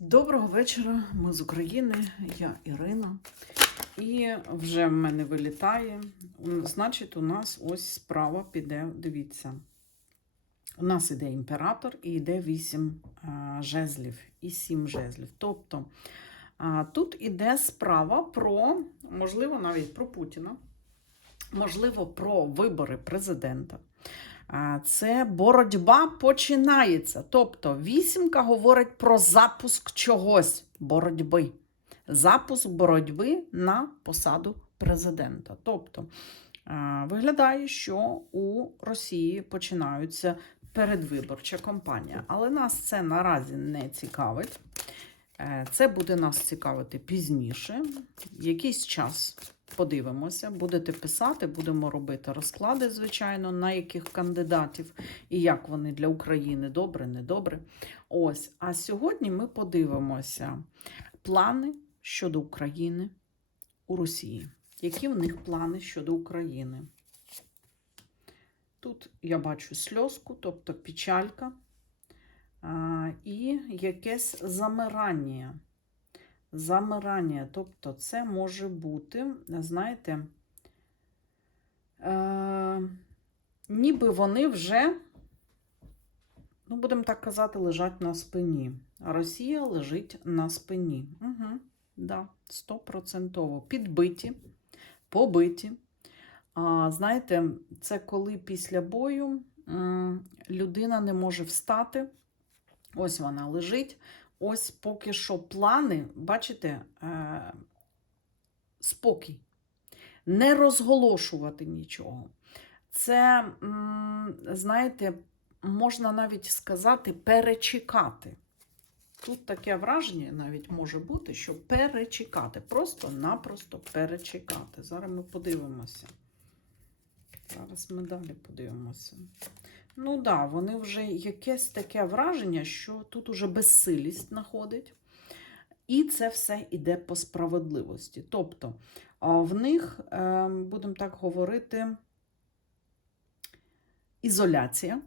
Доброго вечора, ми з України, я Ірина. І вже в мене вилітає. Значить, у нас ось справа піде, дивіться. У нас іде імператор і йде 8 жезлів і 7 жезлів. Тобто тут іде справа про, можливо, навіть про Путіна, можливо, про вибори президента. Це боротьба починається. Тобто вісімка говорить про запуск чогось боротьби. Запуск боротьби на посаду президента. Тобто виглядає, що у Росії починаються передвиборча кампанія. Але нас це наразі не цікавить. Е, Це буде нас цікавити пізніше. Якийсь час подивимося, будете писати, будемо робити розклади, звичайно, на яких кандидатів і як вони для України добре, недобре. Ось. А сьогодні ми подивимося плани щодо України у Росії. Які в них плани щодо України? Тут я бачу сльозку, тобто печалька і якесь замирання. Замирання, тобто це може бути, знаєте, е, ніби вони вже, ну, будемо так казати, лежать на спині. Росія лежить на спині. Угу, да, стопроцентово. Підбиті, побиті. А, знаєте, це коли після бою людина не може встати. Ось вона лежить. Ось поки що плани, бачите, е, спокій. Не розголошувати нічого. Це, знаєте, можна навіть сказати, перечекати. Тут таке враження навіть може бути, що перечекати. Просто-напросто перечекати. Зараз ми подивимося. Зараз ми далі подивимося. Ну так, да, вони вже якесь таке враження, що тут уже безсилість знаходить. І це все йде по справедливості. Тобто в них, е, будемо так говорити, ізоляція.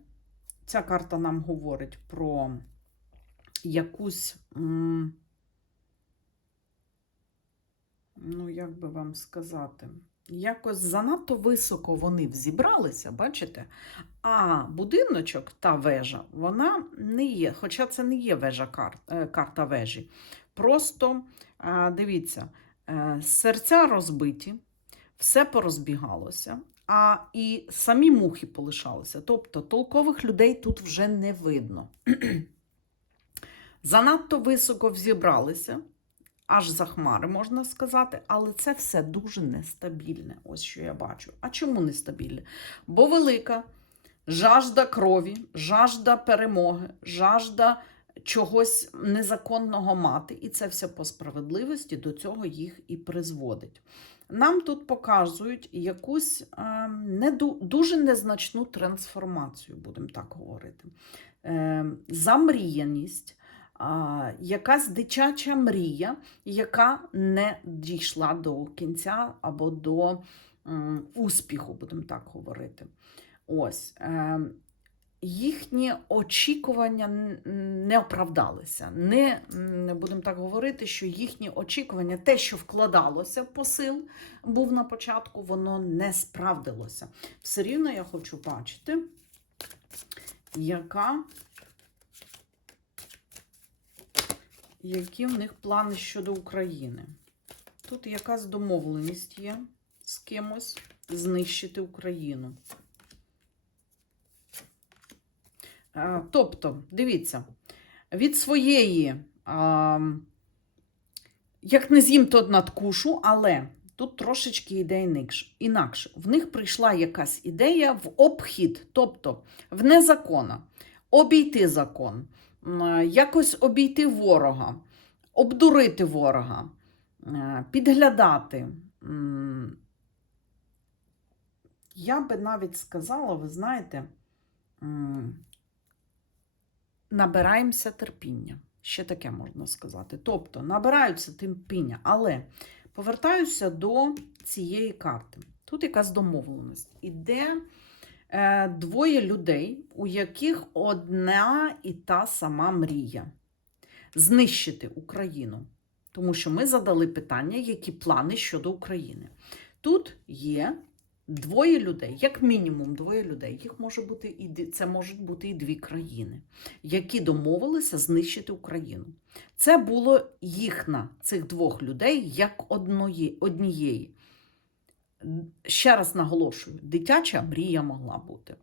Ця карта нам говорить про якусь, ну, як би вам сказати, якось занадто високо вони взібралися, бачите? А будиночок, та вежа, вона не є, хоча це не є вежа е, карта вежі. Просто дивіться, е, серця розбиті, все порозбігалося, а і самі мухи полишалися. Тобто толкових людей тут вже не видно. Занадто високо взібралися, аж за хмари, можна сказати, але це все дуже нестабільне. Ось що я бачу. А чому нестабільне? Бо велика жажда крові, жажда перемоги, жажда чогось незаконного мати, і це все по справедливості до цього їх і призводить. Нам тут показують якусь е, не дуже незначну трансформацію, будемо так говорити. Е, замріяність, якась дитяча мрія, яка не дійшла до кінця або до успіху, будемо так говорити. Ось. Е, їхні очікування не оправдалися. Не м, будемо так говорити, що їхні очікування, те, що вкладалося в посил, був на початку, воно не справдилося. Все рівно я хочу бачити, яка, які в них плани щодо України. Тут якась домовленість є з кимось знищити Україну. Е, Тобто, дивіться, від своєї, як не з'їм то надкушу, але тут трошечки йде інакше. В них прийшла якась ідея в обхід, тобто в незакона, обійти закон, якось обійти ворога, обдурити ворога, підглядати. Я би навіть сказала, ви знаєте, набираємося терпіння. Ще таке можна сказати. Тобто набираються терпіння, але повертаюся до цієї карти. Тут якась домовленість. Іде двоє людей, у яких одна і та сама мрія. знищити Україну. Тому що ми задали питання, які плани щодо України. Тут є двоє людей, як мінімум двоє людей. Їх може бути і це можуть бути і дві країни, які домовилися знищити Україну. Це було їхна цих двох людей як одної, однієї. Ще раз наголошую: дитяча мрія могла бути.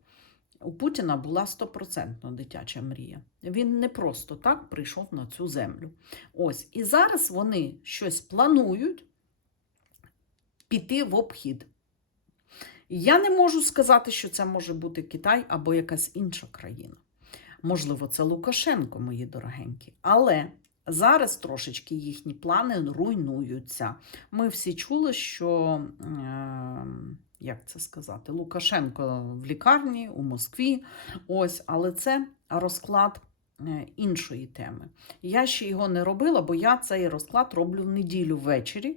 У Путіна була стопроцентно дитяча мрія. Він не просто так прийшов на цю землю. Ось і зараз вони щось планують піти в обхід. Я не можу сказати, що це може бути Китай або якась інша країна. Можливо, це Лукашенко, мої дорогенькі. Але зараз трошечки їхні плани руйнуються. Ми всі чули, що, е, як це сказати, Лукашенко в лікарні у Москві. Ось, але це розклад е, іншої теми. Я ще його не робила, бо я цей розклад роблю в неділю ввечері.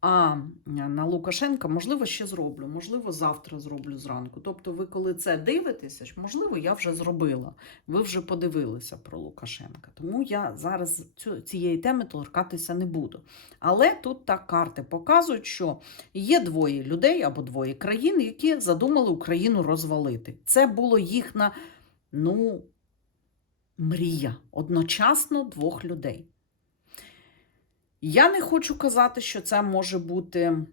А на Лукашенка, можливо, ще зроблю, можливо, завтра зроблю зранку. Тобто, ви коли це дивитеся, можливо, я вже зробила. Ви вже подивилися про Лукашенка. Тому я зараз цієї теми торкатися не буду. Але тут так карти показують, що є двоє людей або двоє країн, які задумали Україну розвалити. Це було їхня, ну, мрія одночасно двох людей. Я не хочу казати, що це може бути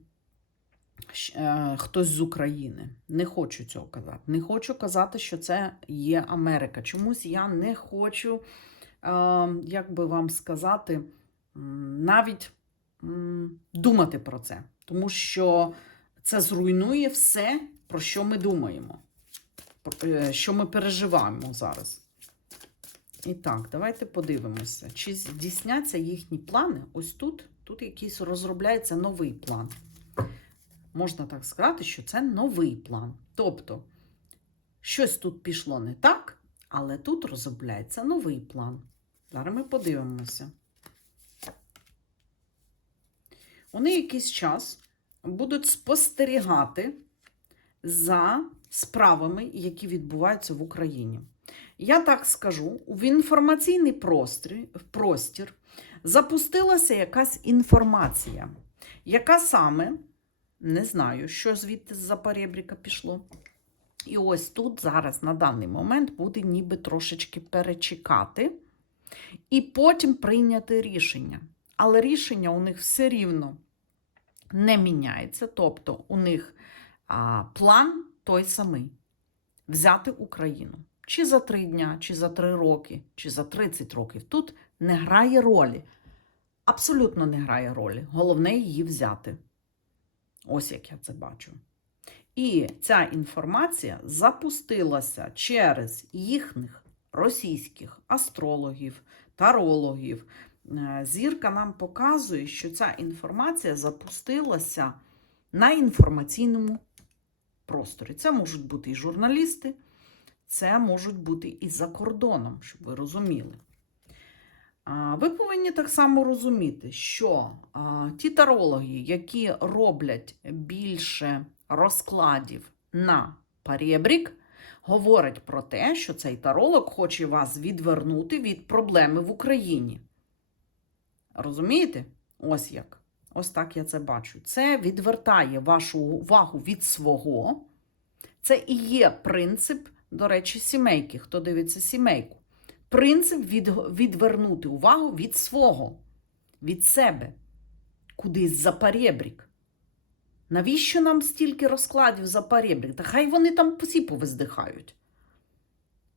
е, хтось з України. Не хочу цього казати. Не хочу казати, що це є Америка. Чомусь я не хочу, е, як би вам сказати, навіть думати про це. Тому що це зруйнує все, про що ми думаємо, е, що ми переживаємо зараз. І так, давайте подивимося, чи здійсняться їхні плани. Ось тут, тут якийсь розробляється новий план. Можна так сказати, що це новий план. Тобто, щось тут пішло не так, але тут розробляється новий план. Зараз ми подивимося. Вони якийсь час будуть спостерігати за справами, які відбуваються в Україні. Я так скажу, в інформаційний простір, простір запустилася якась інформація, яка саме, не знаю, що звідти з-за перебріка пішло. І ось тут зараз на даний момент буде ніби трошечки перечекати і потім прийняти рішення. Але рішення у них все рівно не міняється. Тобто у них а, план той самий взяти Україну. Чи за три дня, чи за три роки, чи за 30 років. Тут не грає ролі. Абсолютно не грає ролі. Головне її взяти. Ось як я це бачу. І ця інформація запустилася через їхніх російських астрологів, тарологів. Е, Зірка нам показує, що ця інформація запустилася на інформаційному просторі. Це можуть бути і журналісти, це можуть бути і за кордоном, щоб ви розуміли. Ви повинні так само розуміти, що ті тарологи, які роблять більше розкладів на перебрік, говорять про те, що цей таролог хоче вас відвернути від проблеми в Україні. Розумієте? Ось як. Ось так я це бачу. Це відвертає вашу увагу від свого. Це і є принцип, до речі, сімейки, хто дивиться сімейку. Принцип від, відвернути увагу від свого, від себе, кудись за перебрік. Навіщо нам стільки розкладів за перебрік? Та хай вони там всі повиздихають.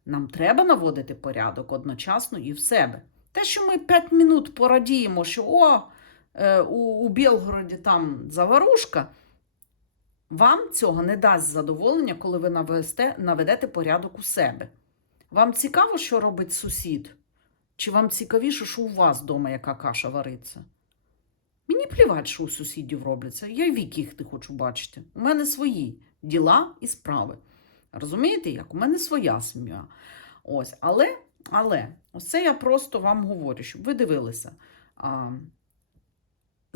Нам треба наводити порядок одночасно і в себе. Те, що ми 5 минут порадіємо, що о, е, у, у Білгороді там заварушка, вам цього не дасть задоволення, коли ви навесте, наведете порядок у себе. Вам цікаво, що робить сусід? Чи вам цікавіше, що у вас вдома яка каша вариться? Мені плівать, що у сусідів робляться. Я й вік їх не хочу бачити. У мене свої діла і справи. Розумієте, як? У мене своя сім'я. Ось, але, але, ось це я просто вам говорю, щоб ви дивилися. А,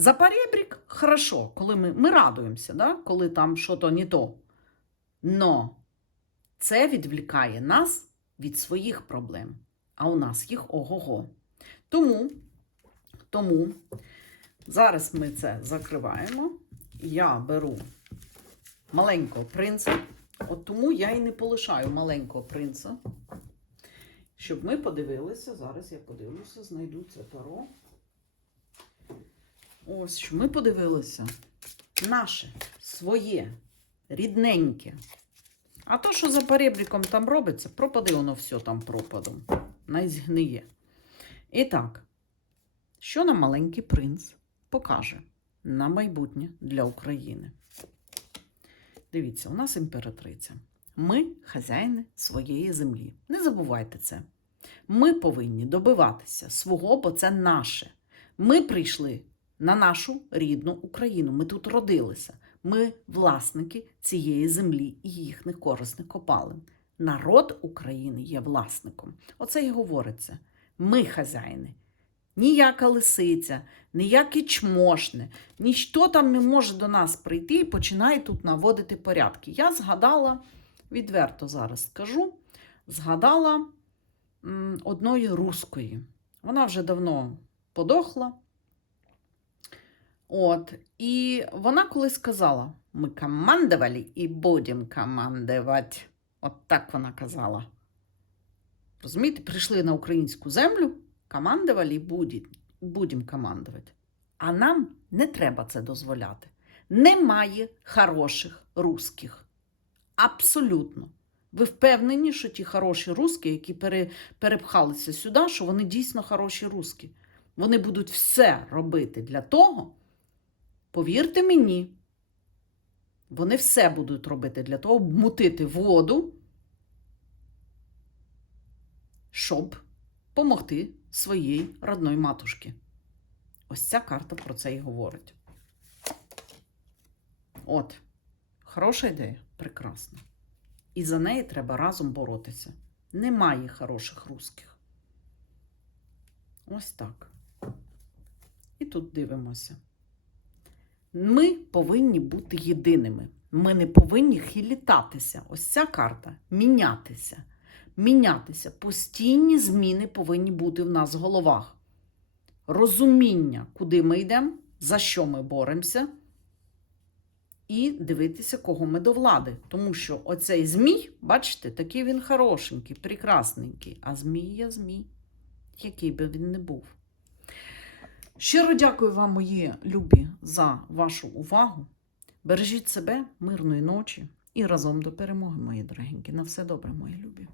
за перебрік хорошо, коли ми, ми радуємося, да? коли там щось не то. Но це відвлікає нас від своїх проблем, а у нас їх ого-го. Тому, тому зараз ми це закриваємо. Я беру маленького принца. От тому я і не полишаю маленького принца. Щоб ми подивилися, зараз я подивлюся, знайду це перо. Ось, щоб ми подивилися наше, своє, рідненьке. А то, що за перебріком там робиться, пропаде воно все там пропадом. Найзгниє. І так, що нам маленький принц покаже на майбутнє для України? Дивіться, у нас імператриця. Ми хазяїни своєї землі. Не забувайте це. Ми повинні добиватися свого, бо це наше. Ми прийшли на нашу рідну Україну. Ми тут родилися. Ми власники цієї землі і їхніх корисних копалин. Народ України є власником. Оце і говориться. Ми хазяїни. Ніяка лисиця, ніяке чмошне, ніщо там не може до нас прийти і починає тут наводити порядки. Я згадала, відверто зараз скажу, згадала одної руської. Вона вже давно подохла. От, і вона колись сказала: ми командували і будемо командувати. От так вона казала. Розумієте, прийшли на українську землю, командували і будемо командувати. А нам не треба це дозволяти. Немає хороших русських. Абсолютно. Ви впевнені, що ті хороші русські, які пере, перепхалися сюди, що вони дійсно хороші русські. Вони будуть все робити для того, повірте мені, вони все будуть робити для того, щоб мутити воду, щоб помогти своїй родної матушці. Ось ця карта про це і говорить. От, хороша ідея, прекрасна. І за неї треба разом боротися. Немає хороших русських. Ось так. І тут дивимося. Ми повинні бути єдиними. Ми не повинні хилітатися. Ось ця карта мінятися. Мінятися. Постійні зміни повинні бути в нас в головах. Розуміння, куди ми йдемо, за що ми боремося, і дивитися, кого ми до влади. Тому що оцей змій, бачите, такий він хорошенький, прекрасненький. А змій є змій, який би він не був. Щиро дякую вам, мої любі, за вашу увагу. Бережіть себе, мирної ночі і разом до перемоги, мої дорогенькі. На все добре, мої любі.